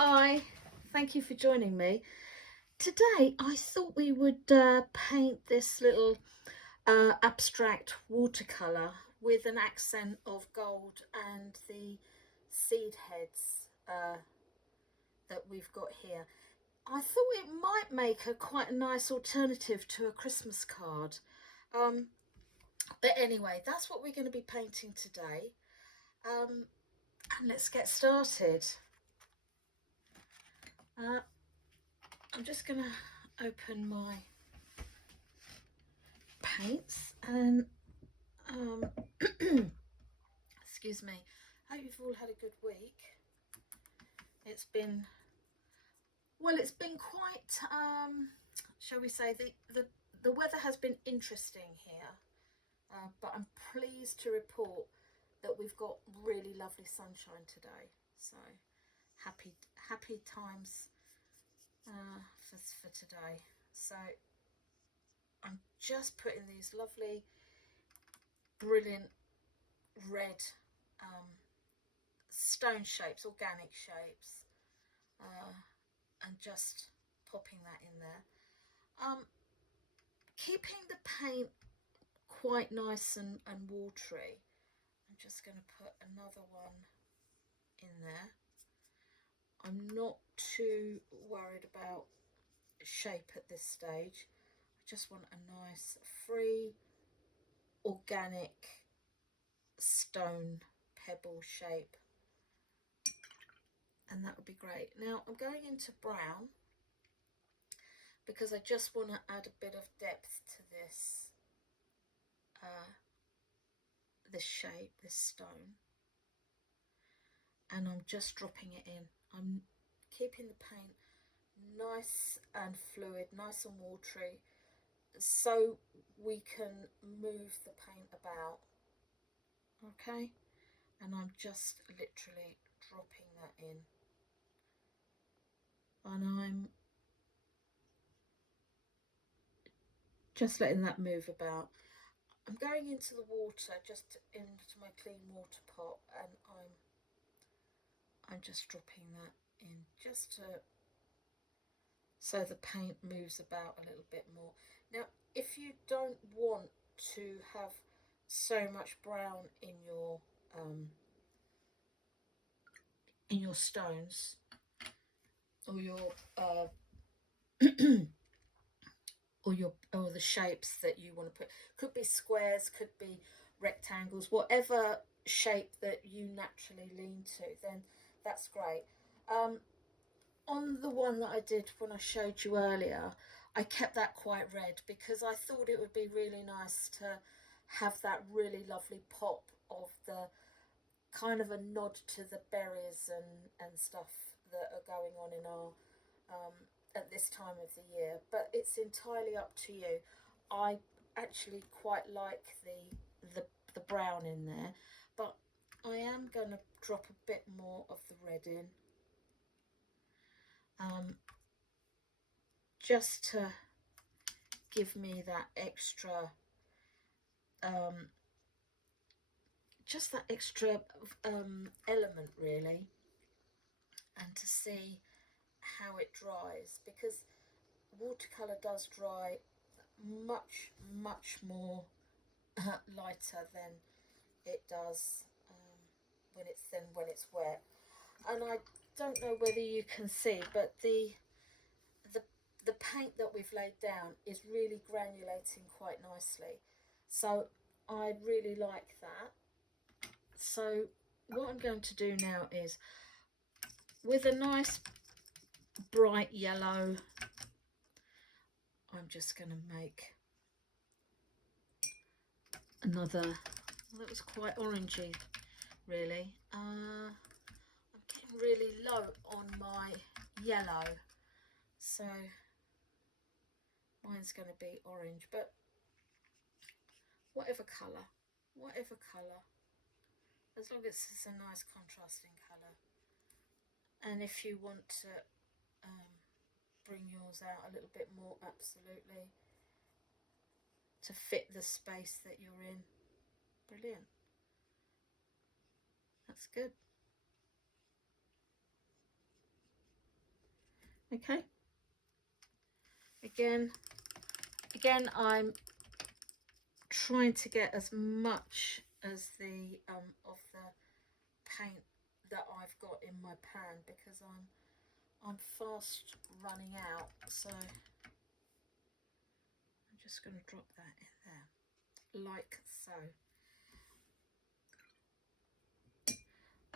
Hi, thank you for joining me. Today I thought we would paint this little abstract watercolour with an accent of gold and the seed heads that we've got here. I thought it might make a quite a nice alternative to a Christmas card. Um, but anyway, that's what we're going to be painting today. And let's get started. Uh, I'm just going to open my paints and excuse me. Hope you've all had a good week. It's been it's been quite shall we say the weather has been interesting here, but I'm pleased to report that we've got really lovely sunshine today. So happy times for today. So I'm just putting these lovely, brilliant red stone shapes, organic shapes, uh, and just popping that in there. Keeping the paint quite nice and watery. I'm just going to put another one in there. I'm not too worried about shape at this stage. I just want a nice, free, organic stone pebble shape, and that would be great. Now I'm going into brown because I just want to add a bit of depth to this shape, this stone, and I'm just dropping it in. I'm keeping the paint nice and fluid, nice and watery, so we can move the paint about. Okay, and I'm just literally dropping that in, and I'm just letting that move about. I'm going into the water, just into my clean water pot, and I'm just dropping that in just to so the paint moves about a little bit more. Now, if you don't want to have so much brown in your stones or your or the shapes that you want to put, could be squares, could be rectangles, whatever shape that you naturally lean to, then that's great. On the one that I did when I showed you earlier, I kept that quite red because I thought it would be really nice to have that really lovely pop of the kind of a nod to the berries and stuff that are going on in our at this time of the year. But it's entirely up to you. I actually quite like the brown in there, but I am going to drop a bit more of the red in, just to give me that extra um, just that extra element really, and to see how it dries, because watercolour does dry much more lighter than it does when it's wet. And I don't know whether you can see, but the the paint that we've laid down is really granulating quite nicely, so I really like that. So what I'm going to do now is, with a nice bright yellow, I'm just going to make another, well, that was quite orangey really. I'm getting really low on my yellow, so mine's going to be orange, but whatever colour, as long as it's a nice contrasting colour. And if you want to bring yours out a little bit more, absolutely, to fit the space that you're in, brilliant, that's good. Okay. Again, I'm trying to get as much as the of the paint that I've got in my pan, because I'm fast running out. So I'm just going to drop that in there, like so.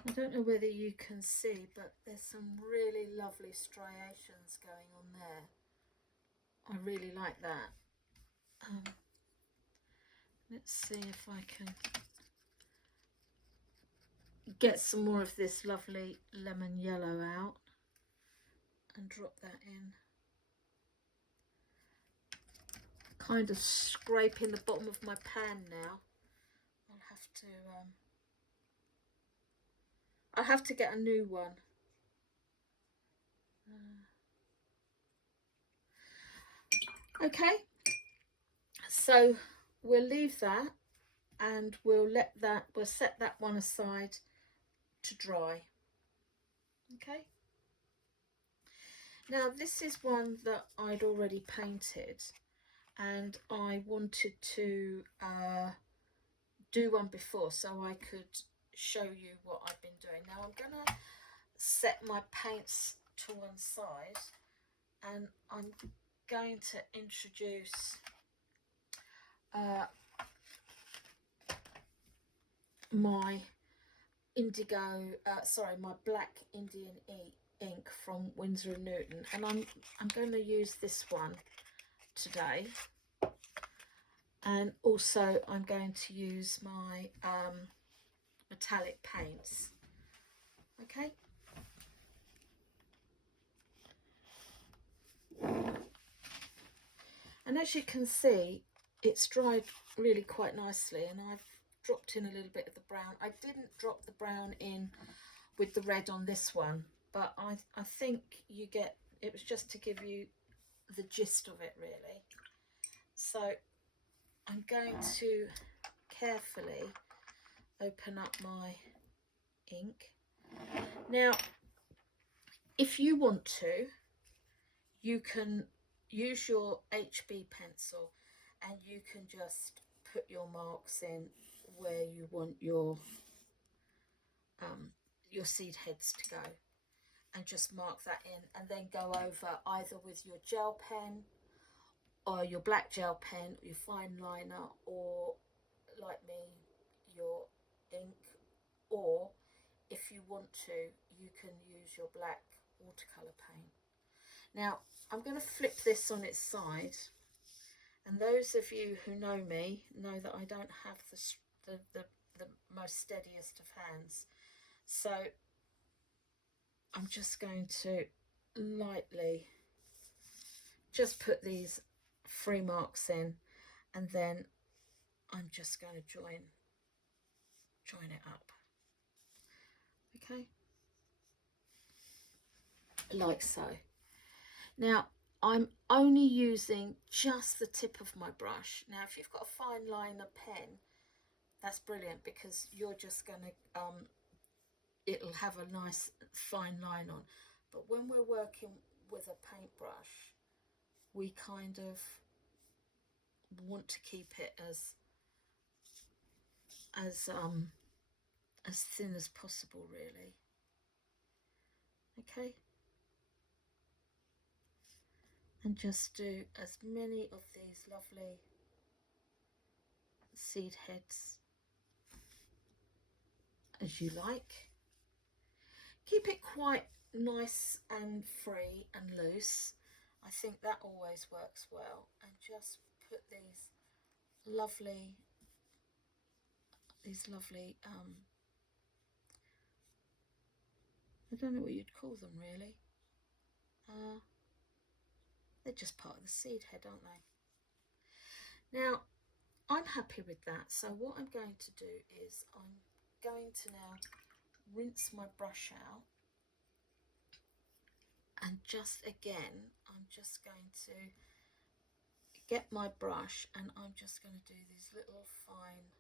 I don't know whether you can see, but there's some really lovely striations going on there. I really like that. Let's see if I can get some more of this lovely lemon yellow out and drop that in. Kind of scraping the bottom of my pan now. I'll have to get a new one. Okay, so we'll leave that, and we'll set that one aside to dry. Okay. Now this is one that I'd already painted, and I wanted to do one before so I could show you what I've been doing. Now I'm gonna set my paints to one side, and I'm going to introduce my my black Indian ink from Winsor & Newton, and I'm going to use this one today, and also I'm going to use my metallic paints. Okay. And as you can see, it's dried really quite nicely, and I've dropped in a little bit of the brown. I didn't drop the brown in with the red on this one, but I think you get, it was just to give you the gist of it really. So I'm going to carefully open up my ink. Now, if you want to, you can use your HB pencil, and you can just put your marks in where you want your seed heads to go, and just mark that in, and then go over either with your gel pen or your black gel pen, your fine liner, or like me, your ink, or if you want to, you can use your black watercolour paint. Now I'm going to flip this on its side, and those of you who know me know that I don't have the most steadiest of hands, so I'm just going to lightly just put these 3 marks in, and then I'm just going to join it up. Okay, like so. Now I'm only using just the tip of my brush. Now if you've got a fine liner pen, that's brilliant, because you're just going to it'll have a nice fine line on. But when we're working with a paintbrush, we kind of want to keep it as thin as possible, really. Okay, and just do as many of these lovely seed heads as you like. Keep it quite nice and free and loose. I think that always works well. And just put these lovely I don't know what you'd call them really. They're just part of the seed head, aren't they? Now I'm happy with that, so what I'm going to do is I'm going to now rinse my brush out, and just again I'm just going to get my brush, and I'm just going to do these little fine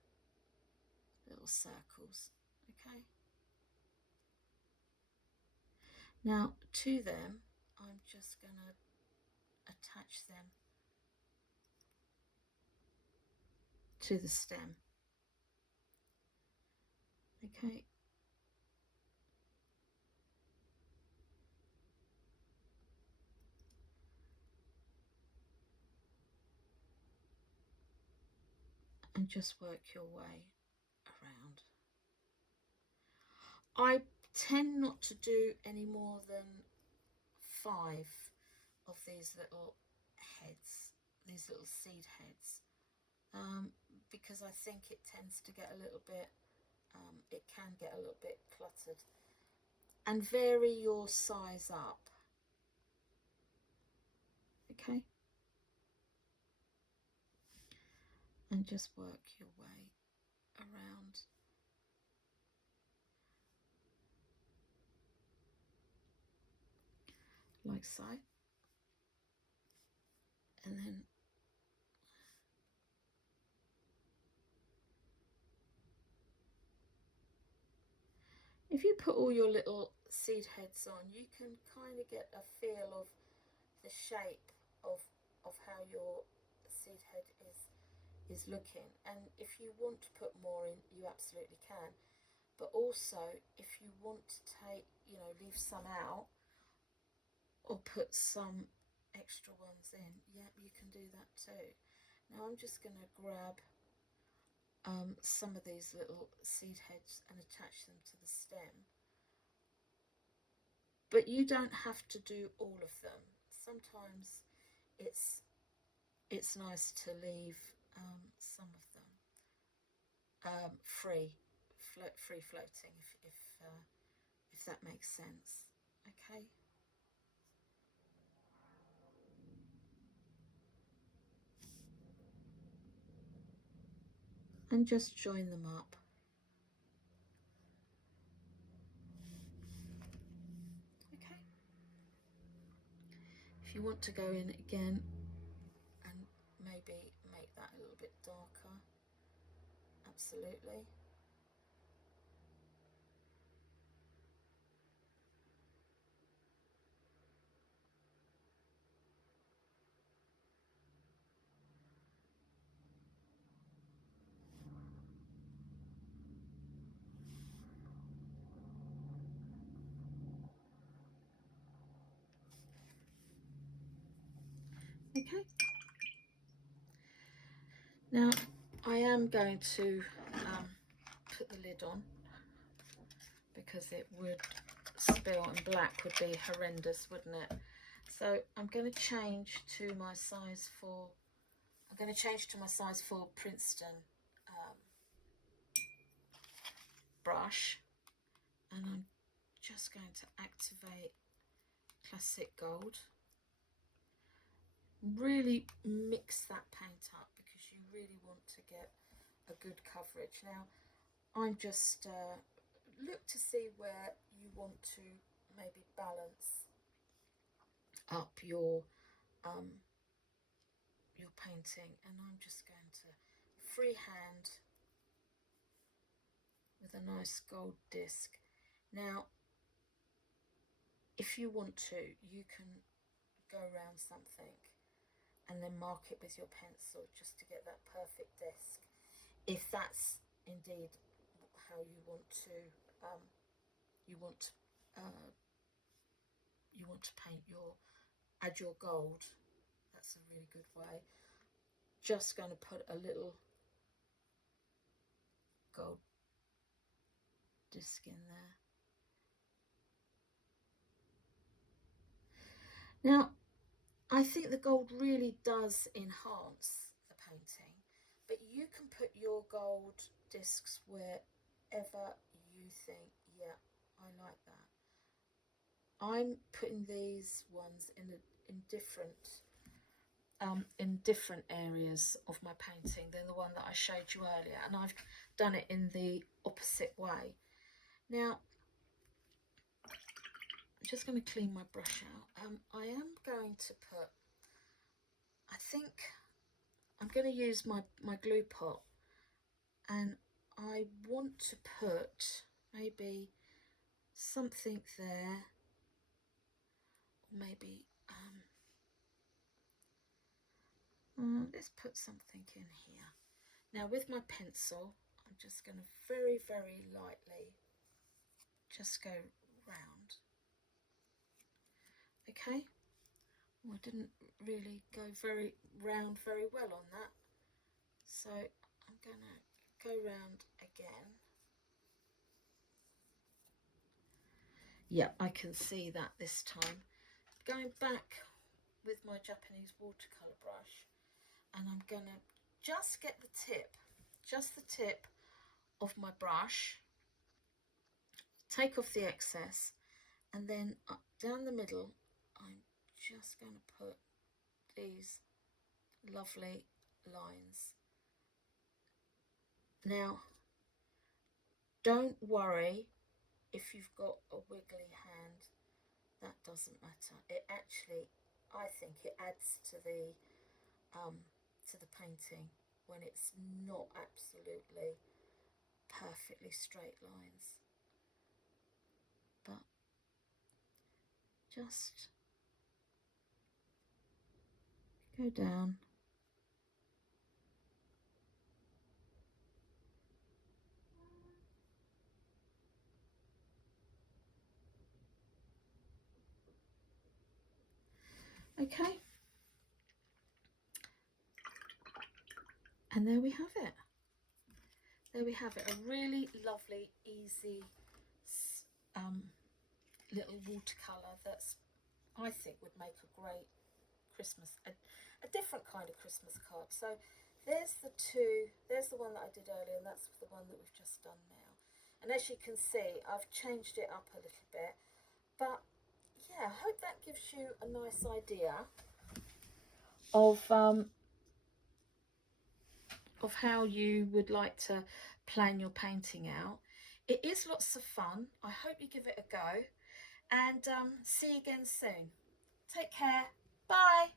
little circles. Okay, now to them I'm I'm just going to attach them to the stem. Okay. And just work your way around. I tend not to do any more than 5 of these little heads, these little seed heads, because I think it tends to get a little bit, it can get a little bit cluttered. And vary your size up. Okay. And just work your way around. Like so. And then if you put all your little seed heads on, you can kind of get a feel of the shape of how your seed head is looking. And if you want to put more in, you absolutely can. But also, if you want to take, leave some out or put some extra ones in, yeah, you can do that too. Now I'm just going to grab some of these little seed heads and attach them to the stem. But you don't have to do all of them. Sometimes it's nice to leave some of them free floating, if that makes sense. Okay. And just join them up. Okay. If you want to go in again and maybe make that a little bit darker, absolutely. Okay. Now I am going to put the lid on because it would spill, and black would be horrendous, wouldn't it? So I'm going to change to my size 4. I'm going to change to my size 4 Princeton brush, and I'm just going to activate classic gold. Really mix that paint up because you really want to get a good coverage. Now I'm just look to see where you want to maybe balance up your painting, and I'm just going to freehand with a nice gold disc. Now if you want to, you can go around something and then mark it with your pencil just to get that perfect disc, if that's indeed how you want to you want to paint add your gold. That's a really good way. Just going to put a little gold disc in there. Now I think the gold really does enhance the painting, but you can put your gold discs wherever you think, yeah, I like that. I'm putting these ones in different areas of my painting than the one that I showed you earlier, and I've done it in the opposite way. Now I'm just going to clean my brush out. I am going to put, I think I'm going to use my glue pot, and I want to put maybe something there, maybe let's put something in here. Now with my pencil, I'm just going to very, very lightly just go round. Okay, well, I didn't really go very round very well on that, so I'm going to go round again. Yeah, I can see that this time. Going back with my Japanese watercolour brush, and I'm going to just get the tip, just the tip of my brush, take off the excess, and then down the middle I'm just going to put these lovely lines. Now don't worry if you've got a wiggly hand, that doesn't matter. It actually, I think it adds to the painting when it's not absolutely perfectly straight lines. But just go down. Okay, and there we have it. There we have it, a really lovely, easy little watercolour that's, I think, would make a great Christmas, a different kind of Christmas card. So there's the two, there's the one that I did earlier, and that's the one that we've just done now. And as you can see, I've changed it up a little bit, but yeah, I hope that gives you a nice idea of how you would like to plan your painting out. It is lots of fun. I hope you give it a go, and see you again soon. Take care. Bye.